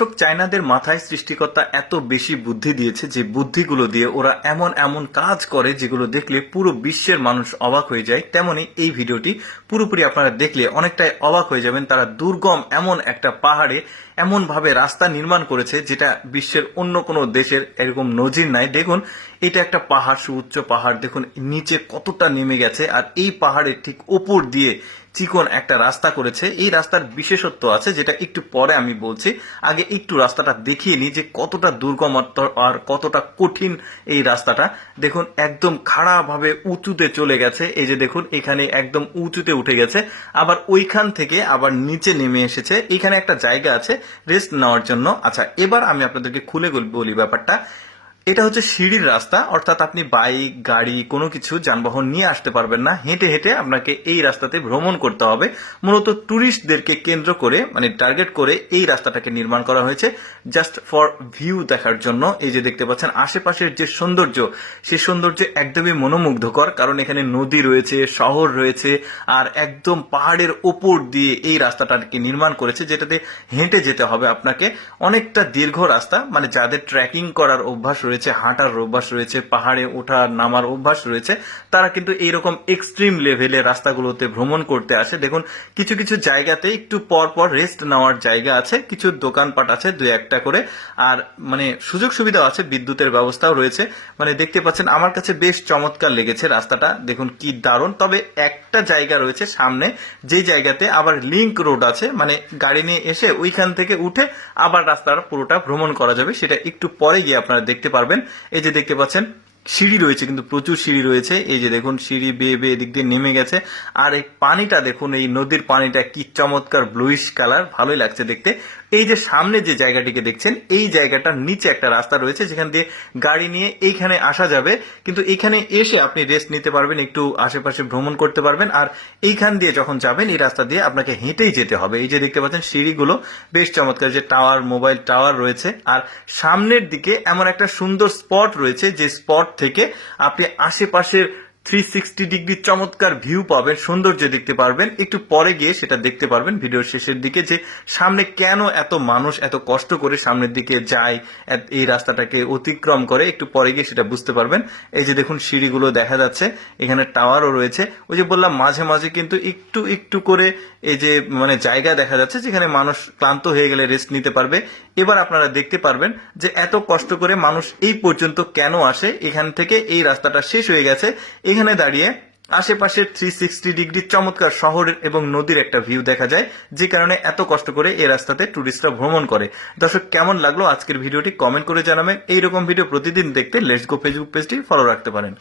দর্শক, চায়নাদের মাথায় সৃষ্টিকর্তা এত বেশি বুদ্ধি দিয়েছে যে বুদ্ধিগুলো দিয়ে ওরা এমন এমন কাজ করে যেগুলো দেখলে পুরো বিশ্বের মানুষ অবাক হয়ে যায়। তেমনি এই ভিডিওটি পুরোপুরি আপনারা দেখলে অনেকটাই অবাক হয়ে যাবেন। তারা দুর্গম এমন একটা পাহাড়ে এমন ভাবে রাস্তা নির্মাণ করেছে যেটা বিশ্বের অন্য কোনো দেশের এরকম নজির নাই। দেখুন, এটা একটা পাহাড়, সুউচ্চ পাহাড়, দেখুন নিচে কতটা নেমে গেছে, আর এই পাহাড়ের ঠিক উপর দিয়ে চিকন একটা রাস্তা করেছে। এই রাস্তার বিশেষত্ব আছে যেটা একটু পরে আমি বলছি। আগে একটু রাস্তাটা দেখিয়ে নিই যে কতটা দুর্গম আর কতটা কঠিন এই রাস্তাটা। দেখুন একদম খাড়া ভাবে উঁচুতে চলে গেছে। এই যে দেখুন এখানে একদম উঁচুতে উঠে গেছে, আবার ওইখান থেকে আবার নিচে নেমে এসেছে। এখানে একটা জায়গা আছে রেস্ট নেওয়ার জন্য। আচ্ছা, এবার আমি আপনাদেরকে খুলে বলি ব্যাপারটা। এটা হচ্ছে সিঁড়ির রাস্তা, অর্থাৎ আপনি বাইক, গাড়ি, কোনো কিছু যানবাহন নিয়ে আসতে পারবেন না। হেঁটে হেঁটে আপনাকে এই রাস্তাতে ভ্রমণ করতে হবে। মূলত ট্যুরিস্টদেরকে কেন্দ্র করে, মানে টার্গেট করে এই রাস্তাটাকে নির্মাণ করা হয়েছে জাস্ট ফর ভিউ দেখার জন্য। এই যে দেখতে পাচ্ছেন আশেপাশের যে সৌন্দর্য, সেই সৌন্দর্য একদমই মনোমুগ্ধকর, কারণ এখানে নদী রয়েছে, শহর রয়েছে, আর একদম পাহাড়ের ওপর দিয়ে এই রাস্তাটাকে নির্মাণ করেছে, যেটাতে হেঁটে যেতে হবে আপনাকে। অনেকটা দীর্ঘ রাস্তা, মানে যাদের ট্রেকিং করার অভ্যাস রয়েছে, হাঁটার অভ্যাস রয়েছে, পাহাড়ে ওঠা নামার অভ্যাস রয়েছে, তারা কিন্তু এইরকম এক্সট্রিম লেভেলে রাস্তাগুলোতে ভ্রমণ করতে আসে। দেখুন কিছু কিছু জায়গাতে একটু পর পর রেস্ট নেওয়ার জায়গা আছে, কিছু দোকানপাট আছে দুই একটা করে, আর মানে সুযোগ সুবিধা আছে, বিদ্যুতের ব্যবস্থাও রয়েছে। মানে দেখতে পাচ্ছেন আমার কাছে বেশ চমৎকার লেগেছে রাস্তাটা, দেখুন কি দারুণ। তবে একটা জায়গা রয়েছে সামনে, যে জায়গাতে আবার লিংক রোড আছে, মানে গাড়ি নিয়ে এসে ওইখান থেকে উঠে আবার রাস্তাটা পুরোটা ভ্রমণ করা যাবে। সেটা একটু পরে গিয়ে আপনারা দেখতে পারবেন। এই যে দেখতে পাচ্ছেন সিঁড়ি রয়েছে, কিন্তু প্রচুর সিঁড়ি রয়েছে। এই যে দেখুন সিঁড়ি বেয়ে বেয়ে এদিক দিয়ে নেমে গেছে। আর এই পানিটা দেখুন, এই নদীর পানিটা কি চমৎকার ব্লুইশ কালার, ভালোই লাগছে দেখতে। এই যে সামনে যে জায়গাটিকে দেখছেন, এই জায়গাটার নিচে একটা রাস্তা রয়েছে যেখান দিয়ে গাড়ি নিয়ে এইখানে আসা যাবে, কিন্তু এখানে এসে আপনি রেস্ট নিতে পারবেন, একটু আশেপাশে ভ্রমণ করতে পারবেন। আর এইখান দিয়ে যখন যাবেন এই রাস্তা দিয়ে আপনাকে হেঁটেই যেতে হবে। এই যে দেখতে পাচ্ছেন সিঁড়িগুলো বেশ চমৎকার, যে টাওয়ার, মোবাইল টাওয়ার রয়েছে। আর সামনের দিকে এমন একটা সুন্দর স্পট রয়েছে, যে স্পট থেকে আপনি আশেপাশের 360 ডিগ্রি চমৎকার ভিউ পাবেন, সৌন্দর্য দেখতে পারবেন। একটু পরে গিয়ে সেটা দেখতে পারবেন ভিডিওর শেষের দিকে, যে সামনে কেন এত মানুষ এত কষ্ট করে সামনের দিকে যায়, এই রাস্তাটাকে অতিক্রম করে। একটু পরে গিয়ে সেটা বুঝতে পারবেন। এই যে দেখুন সিঁড়িগুলো দেখা যাচ্ছে, এখানে টাওয়ারও রয়েছে। ওই যে বললাম মাঝে মাঝে কিন্তু একটু একটু করে এই যে মানে জায়গা দেখা যাচ্ছে যেখানে মানুষ ক্লান্ত হয়ে গেলে রেস্ট নিতে পারবে। এবার আপনারা দেখতে পারবেন যে এত কষ্ট করে মানুষ এই পর্যন্ত কেন আসে। এখান থেকে এই রাস্তাটা শেষ হয়ে গেছে, এখানে দাঁড়িয়ে আশেপাশের 360 ডিগ্রি চমৎকার শহরের এবং নদীর একটা ভিউ দেখা যায়, যে কারণে এত কষ্ট করে এই রাস্তাতে টুরিস্টরা ভ্রমণ করে। দর্শক, কেমন লাগলো আজকের ভিডিওটি কমেন্ট করে জানাবেন। এইরকম ভিডিও প্রতিদিন দেখতে লেটস গো ফেসবুক পেজটি ফলো রাখতে পারেন।